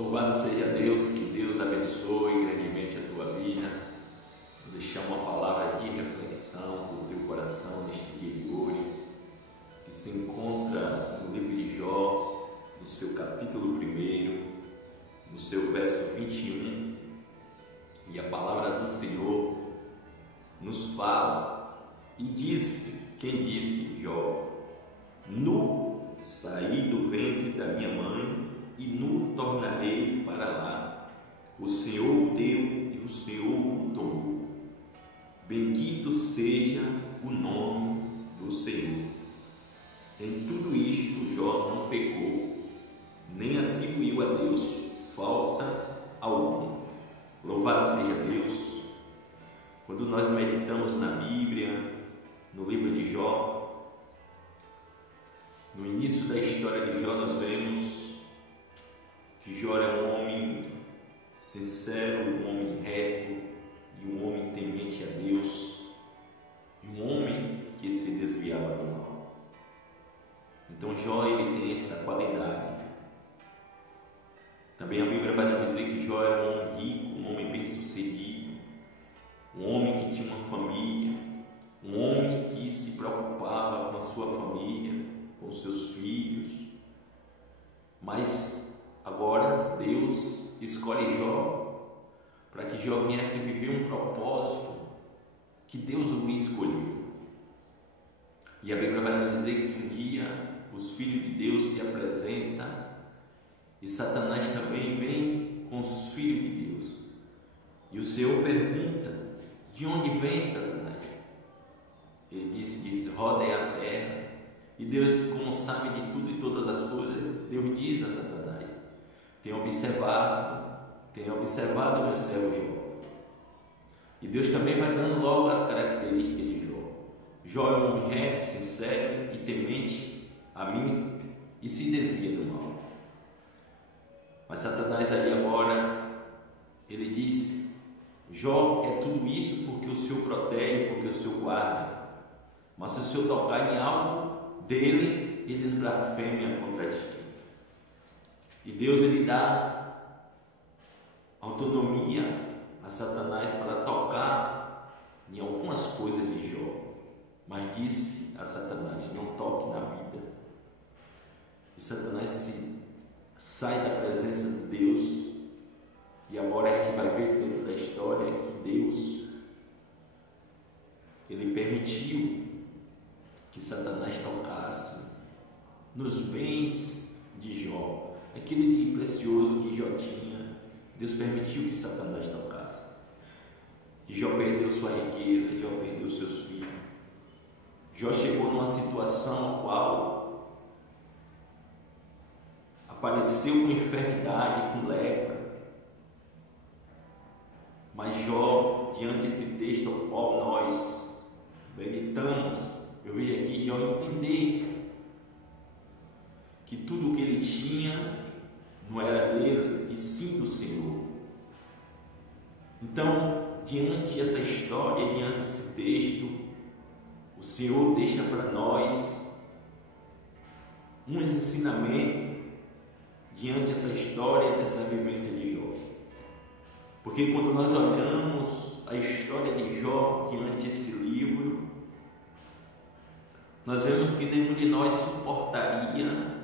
Louvado seja Deus, que Deus abençoe grandemente a tua vida. Vou deixar uma palavra de reflexão para o teu coração neste dia de hoje, que se encontra no livro de Jó, no seu capítulo 1, no seu verso 21, e a palavra do Senhor nos fala e disse, quem disse? Jó: nu saí do ventre da minha mãe e nu tornarei para lá. O Senhor deu e o Senhor o tomou. Bendito seja o nome do Senhor. Em tudo isto Jó não pecou, nem atribuiu a Deus falta alguma. Louvado seja Deus. Quando nós meditamos na Bíblia, no livro de Jó, no início da história de Jó, nós vemos que Jó era um homem sincero, um homem reto e um homem temente a Deus, e um homem que se desviava do mal. Então Jó, ele tem esta qualidade. Também a Bíblia vai nos dizer que Jó era um homem rico, um homem bem-sucedido, um homem que tinha uma família, um homem que se preocupava com a sua família, com os seus filhos. Mas agora Deus escolhe Jó para que Jó viesse viver um propósito que Deus o escolheu. E a Bíblia vai nos dizer que um dia os filhos de Deus se apresentam e Satanás também vem com os filhos de Deus. E o Senhor pergunta: de onde vem Satanás? Ele disse: rodem a terra. E Deus, como sabe de tudo e todas as coisas, Deus diz a Satanás: tenha observado o meu servo Jó. E Deus também vai dando logo as características de Jó. Jó é um homem reto, sincero e temente a mim e se desvia do mal. Mas Satanás ali agora, ele diz: Jó é tudo isso porque o Senhor protege, porque o Senhor guarda. Mas se o Senhor tocar em algo dele, ele esblasfêmia contra ti. E Deus, ele dá autonomia a Satanás para tocar em algumas coisas de Jó, mas disse a Satanás: não toque na vida. E Satanás sai da presença de Deus. E agora a gente vai ver dentro da história que Deus, ele permitiu que Satanás tocasse nos bens de Jó, aquilo de precioso que Jó tinha. Deus permitiu que Satanás tocasse. E Jó perdeu sua riqueza, Jó perdeu seus filhos. Jó chegou numa situação a qual apareceu com enfermidade, com lepra. Mas Jó, diante desse texto ao qual nós meditamos, eu vejo aqui Jó entender que tudo o que ele tinha não era dele, e sim do Senhor. Então, diante dessa história, diante desse texto, o Senhor deixa para nós um ensinamento diante dessa história, dessa vivência de Jó. Porque quando nós olhamos a história de Jó diante desse livro, nós vemos que nenhum de nós suportaria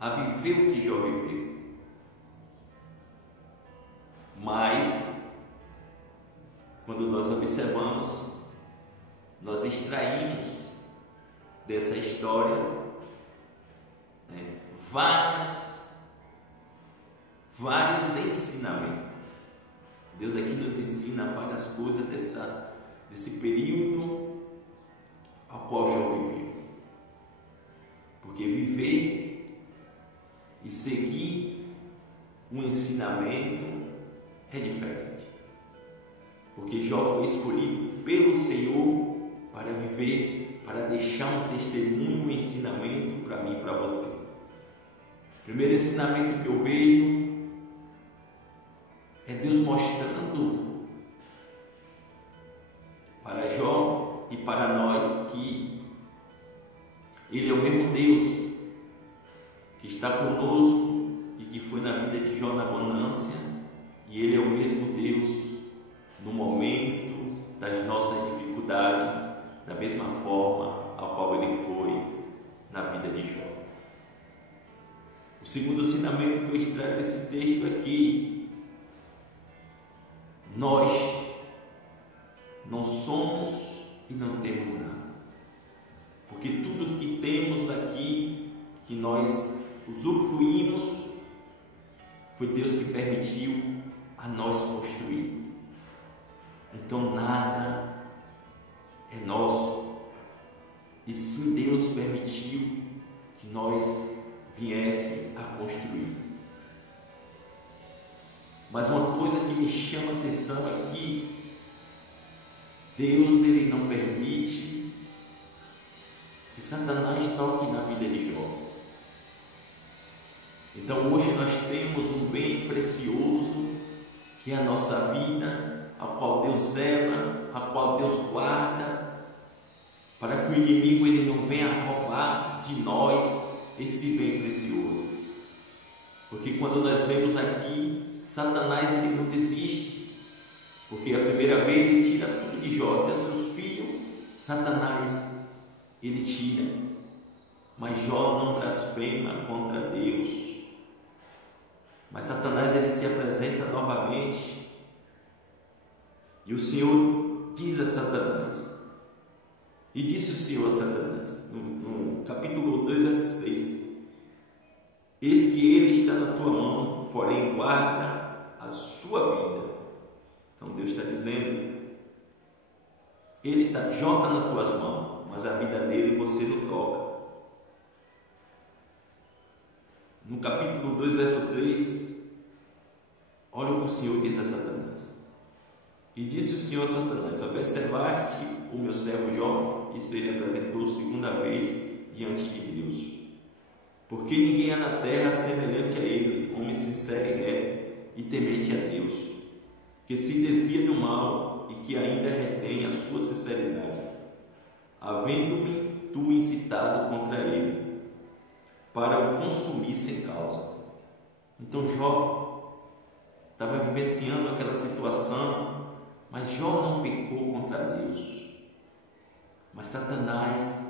a viver o que Jó viveu. Mas, quando nós observamos, nós extraímos dessa história vários ensinamentos. Deus aqui nos ensina várias coisas desse período ao qual Jó viveu. Porque viver e seguir um ensinamento é diferente. Porque Jó foi escolhido pelo Senhor para viver, para deixar um testemunho, um ensinamento para mim e para você. O primeiro ensinamento que eu vejo é Deus mostrando para Jó e para nós que Ele é o mesmo Deus que está conosco e que que foi na vida de Jó na bonança, e Ele é o mesmo Deus no momento das nossas dificuldades, da mesma forma a qual Ele foi na vida de Jó. O segundo ensinamento que eu extraio desse texto é que nós não somos e não temos nada, porque tudo que temos aqui, que nós usufruímos, foi Deus que permitiu a nós construir. Então nada é nosso, e sim Deus permitiu que nós viesse a construir. Mas uma coisa que me chama a atenção aqui, Deus ele não permite que Satanás toque na vida de Jó. Então hoje nós temos um bem precioso, que é a nossa vida, a qual Deus zela, a qual Deus guarda, para que o inimigo ele não venha roubar de nós esse bem precioso. Porque quando nós vemos aqui, Satanás ele não desiste, porque a primeira vez ele tira tudo de Jó, até seus filhos, Satanás ele tira, mas Jó não blasfema contra Deus. Mas Satanás ele se apresenta novamente, e o Senhor diz a Satanás, e disse o Senhor a Satanás, no capítulo 2, verso 6, eis que ele está na tua mão, porém guarda a sua vida. Então Deus está dizendo, Jó está nas tuas mãos, mas a vida dele você não toca. No capítulo 2, verso 3, olha o que o Senhor diz a Satanás. E disse o Senhor a Satanás, observaste o meu servo Jó? Isso ele apresentou segunda vez diante de Deus. Porque ninguém há na terra semelhante a ele, homem sincero e reto e temente a Deus, que se desvia do mal e que ainda retém a sua sinceridade, havendo-me tu incitado contra ele, para o consumir sem causa. Então Jó estava vivenciando aquela situação, mas Jó não pecou contra Deus. Mas Satanás,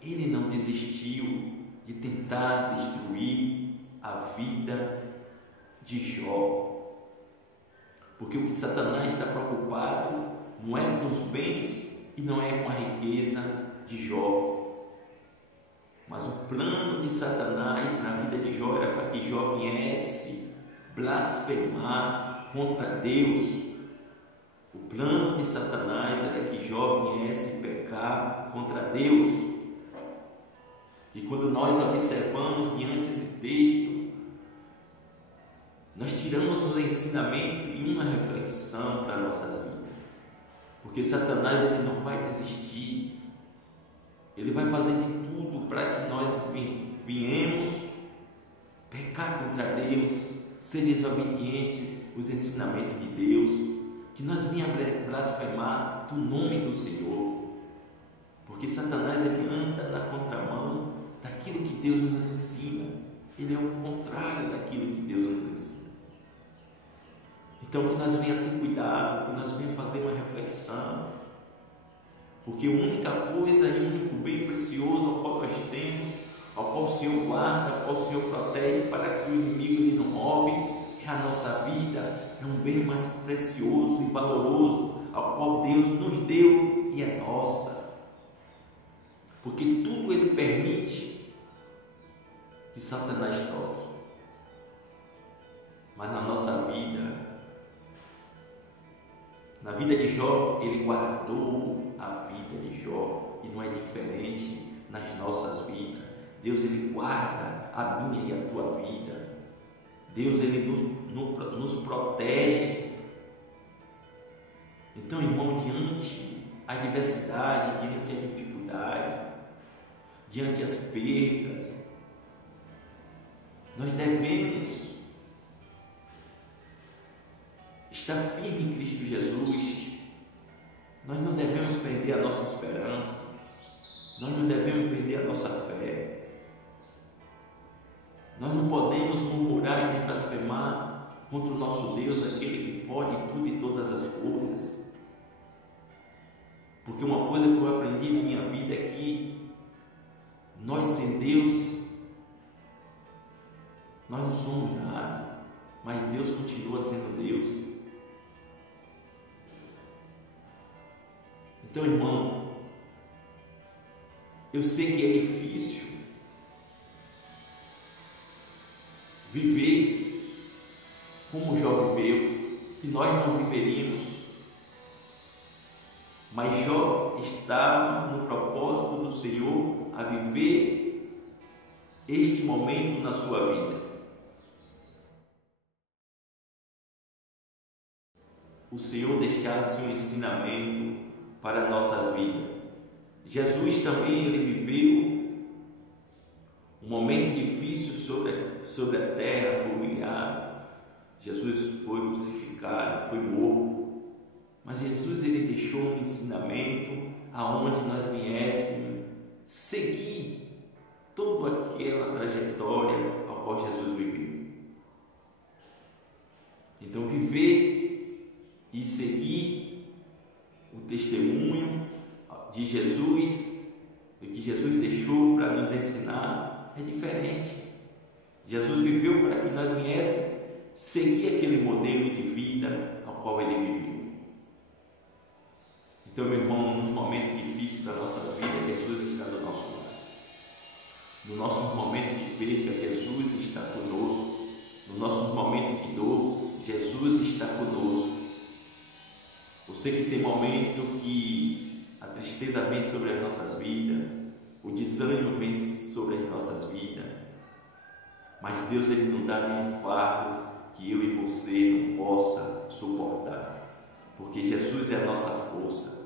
ele não desistiu de tentar destruir a vida de Jó. Porque o que Satanás está preocupado não é com os bens e não é com a riqueza de Jó. Mas o plano de Satanás na vida de Jó era para que Jó viesse blasfemar contra Deus. O plano de Satanás era que Jó viesse pecar contra Deus. E quando nós observamos diante desse texto, nós tiramos um ensinamento e uma reflexão para nossas vidas. Porque Satanás ele não vai desistir. Ele vai fazer de tudo para que nós viemos pecar contra Deus, ser desobediente aos ensinamentos de Deus, que nós venhamos blasfemar do nome do Senhor. Porque Satanás ele anda na contramão daquilo que Deus nos ensina. Ele é o contrário daquilo que Deus nos ensina. Então que nós venhamos ter cuidado, que nós venhamos fazer uma reflexão, porque a única coisa e o único bem precioso ao qual nós temos, ao qual o Senhor guarda, ao qual o Senhor protege para que o inimigo ele não roube, é a nossa vida, é um bem mais precioso e valoroso, ao qual Deus nos deu e é nossa. Porque tudo ele permite que Satanás toque, mas na nossa vida, na vida de Jó, ele guardou a vida de Jó, e não é diferente nas nossas vidas. Deus ele guarda a minha e a tua vida. Deus ele nos protege. Então, irmão, diante a adversidade, diante a dificuldade, diante as perdas, nós devemos estar firme em Cristo Jesus. Nós não devemos perder a nossa esperança, nós não devemos perder a nossa fé. Nós não podemos murmurar e nem blasfemar contra o nosso Deus, aquele que pode tudo e todas as coisas. Porque uma coisa que eu aprendi na minha vida é que nós sem Deus, nós não somos nada, mas Deus continua sendo Deus. Então, irmão, eu sei que é difícil viver como Jó viveu, e nós não viveríamos, mas Jó estava no propósito do Senhor a viver este momento na sua vida. O Senhor deixasse um ensinamento para nossas vidas. Jesus também, ele viveu um momento difícil sobre a terra, foi humilhado. Jesus foi crucificado, foi morto. Mas Jesus, ele deixou um ensinamento aonde nós viéssemos seguir toda aquela trajetória ao qual Jesus viveu. Então, viver e seguir o testemunho de Jesus, o que Jesus deixou para nos ensinar, é diferente. Jesus viveu para que nós viéssemos seguir aquele modelo de vida ao qual ele viveu. Então, meu irmão, nos momentos difíceis da nossa vida, Jesus está do nosso lado. No nosso momento de perda, Jesus está conosco. No nosso momento de dor, Jesus está conosco. Eu sei que tem momento que a tristeza vem sobre as nossas vidas, o desânimo vem sobre as nossas vidas, mas Deus, ele não dá nenhum fardo que eu e você não possa suportar, porque Jesus é a nossa força,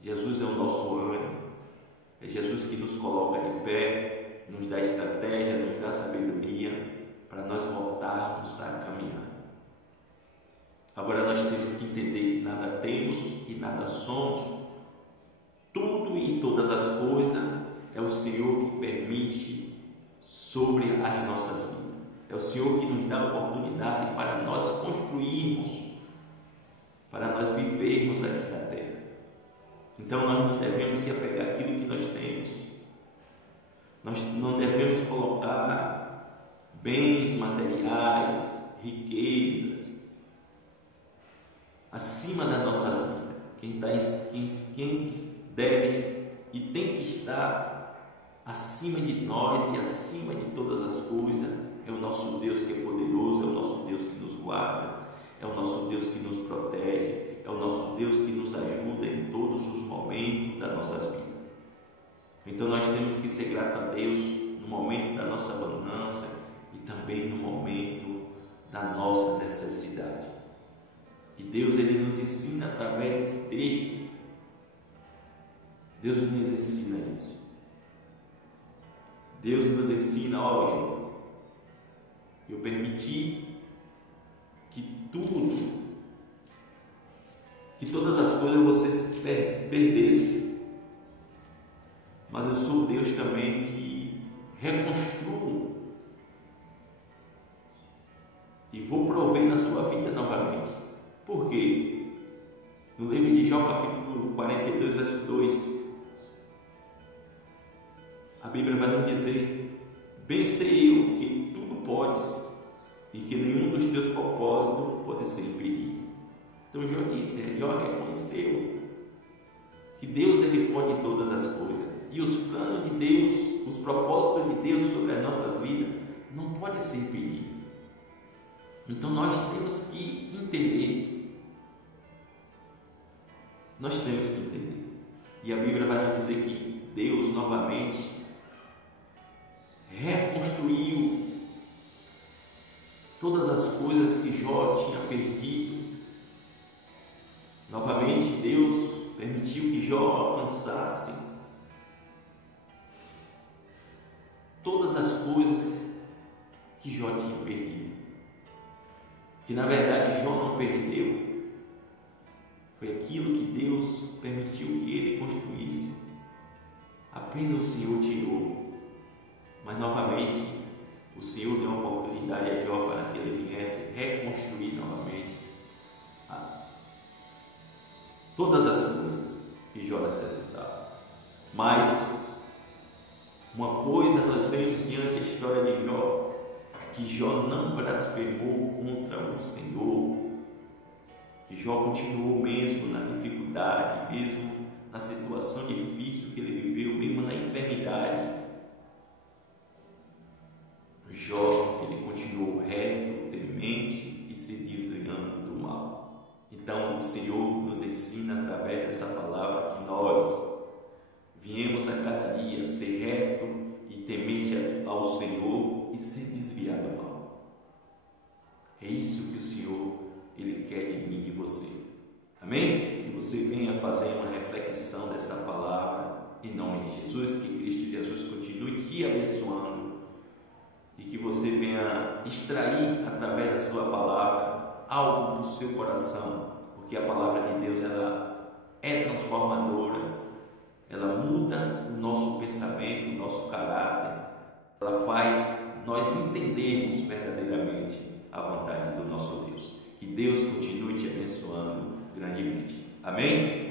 Jesus é o nosso ânimo, é Jesus que nos coloca de pé, nos dá estratégia, nos dá sabedoria para nós voltarmos a caminhar. Agora nós temos que entender que nada temos e nada somos. Tudo e todas as coisas é o Senhor que permite sobre as nossas vidas. É o Senhor que nos dá a oportunidade para nós construirmos, para nós vivermos aqui na terra. Então nós não devemos se apegar àquilo que nós temos. Nós não devemos colocar bens materiais, riquezas, acima das nossas vidas. Quem deve e tem que estar acima de nós e acima de todas as coisas é o nosso Deus que é poderoso, é o nosso Deus que nos guarda, é o nosso Deus que nos protege, é o nosso Deus que nos ajuda em todos os momentos das nossas vidas. Então nós temos que ser gratos a Deus no momento da nossa abundância e também no momento da nossa necessidade. E Deus, ele nos ensina através desse texto. Deus nos ensina isso. Deus nos ensina, ó, Jó, eu permiti que todas as coisas você perdesse, mas eu sou Deus também que reconstruo e vou prover na sua vida novamente. Por quê? No livro de Jó, capítulo 42, verso 2, a Bíblia vai nos dizer: bem sei eu que tudo podes e que nenhum dos teus propósitos pode ser impedido. Então Jó disse, Jó reconheceu que Deus, ele pode todas as coisas, e os planos de Deus, os propósitos de Deus sobre a nossa vida não pode ser impedido. Então nós temos que entender. Nós temos que entender. E a Bíblia vai nos dizer que Deus novamente reconstruiu todas as coisas que Jó tinha perdido. Novamente Deus permitiu que Jó alcançasse todas as coisas que Jó tinha perdido. Que na verdade Jó não perdeu, foi aquilo que Deus permitiu que ele construísse. Apenas o Senhor tirou. Mas novamente o Senhor deu uma oportunidade a Jó para que ele viesse reconstruir novamente todas as coisas que Jó necessitava. Mas uma coisa nós vemos diante da história de Jó, que Jó não blasfemou contra o Senhor, que Jó continuou mesmo na dificuldade, mesmo na situação difícil que ele viveu, mesmo na enfermidade. Jó, ele continuou reto, temente e se desviando do mal. Então o Senhor nos ensina através dessa palavra que nós viemos a cada dia ser reto e temente ao Senhor e se desviar do mal. É isso que o Senhor, ele quer de mim e de você. Amém? Que você venha fazer uma reflexão dessa palavra em nome de Jesus, que Cristo Jesus continue te abençoando e que você venha extrair através da sua palavra algo do seu coração, porque a palavra de Deus, ela é transformadora, ela muda o nosso pensamento, o nosso caráter, ela faz nós entendermos verdadeiramente a vontade do nosso Deus. Que Deus continue te abençoando grandemente. Amém?